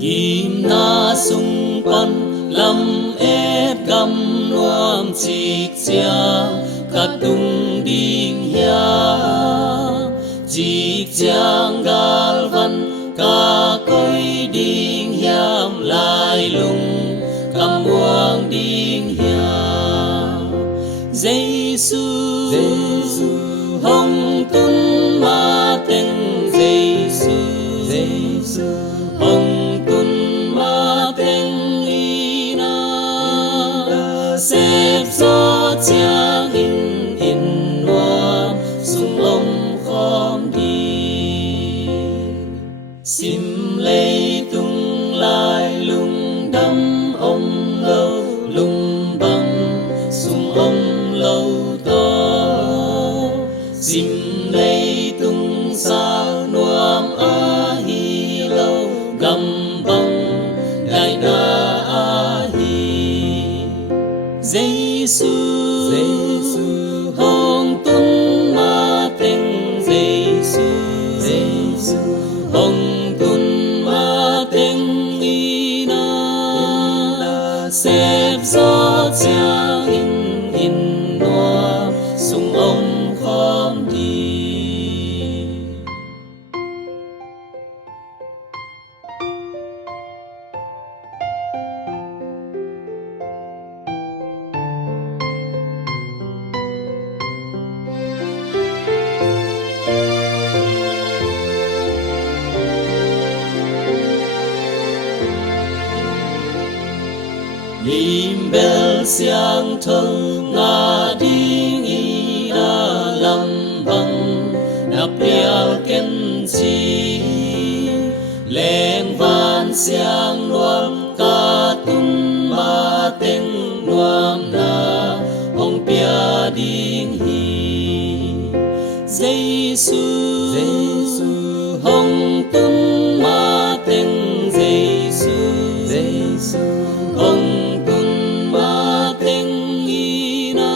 kim na sung pan lam et gam nuam chik chiang katung ding hia chik chiang gal văn ca koi ding hiam lai lung kam muang ding hia Giêsu hồng tun ma teng Giêsu hồng tun ma teng ina xếp gió chiang in hoa sung ông khom đi sim lei tung lai lung đâm ông lâu lung băng sung ông lâu to sim lei tung sao nuam a hi lâu gam băng đại na a hi Giêsu hồng tun ma teng Giêsu hồng tun ma teng ina xếp gió chiang in noa sung ông khom đi lim bel siang thâu nga ding ina lam bang na pial ken chi leng van siang nuam ca tum ma teng nuam na hong pia ding hi Giêsu hong tum ma teng Giêsu hong tun ma teng ina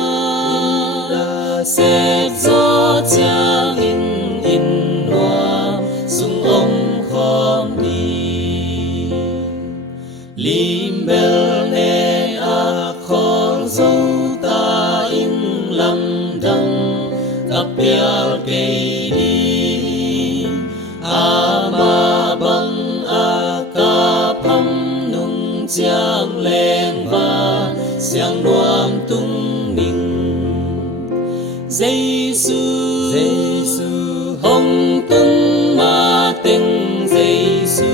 xếp gió chiang in hoa sung ông khom đi lim bel ne a khol dâu ta in lam đăng cặp pial cây đi a ma băng a ca pham nung chiang len va siang nuam tung ning Giêsu hồng tun ma teng Giêsu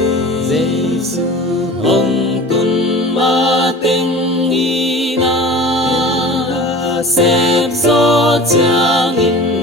hồng tun ma teng ina xếp gió chiang in